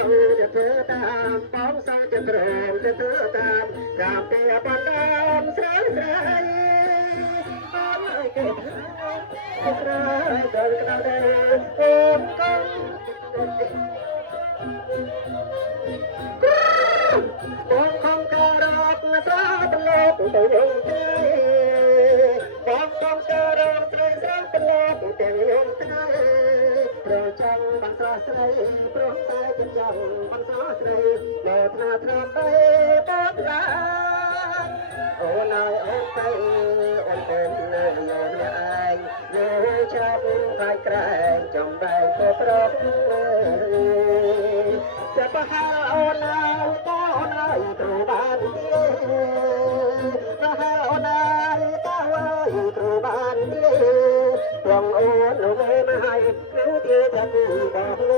សូវจะធ្វើតាមបងសូវจะក្រមจะធ្វើតាមកាពីបណ្ដាំស្រីស្រីអូនអើយគេថាស្រីដល់ក្តៅដែរអូនកូនបងខំការរកស្រាបលោកទៅវិញទេបងខំការរកស្រីស្រីបលោកទៅវិញទេប្រចាំបានស្រស់ស្រីព្រោះតែចិញ្ចឹមបានស្រស់ស្រីនៅថ្នាក់ថ្នាក់ទៅបត់ឡាអូនអើយអូនទៅអូនទៅនៅយកអ្នកឯងយកចាប់កាយក្រែងចំបែកទៅប្រកចាប់បហាអូនអើយតើអូនអើយត្រូវបានទេបហាអូនអើយតើអើយត្រូវបានទេបងអូនលោកឯងមកឲ្យគឺទីថាគូបង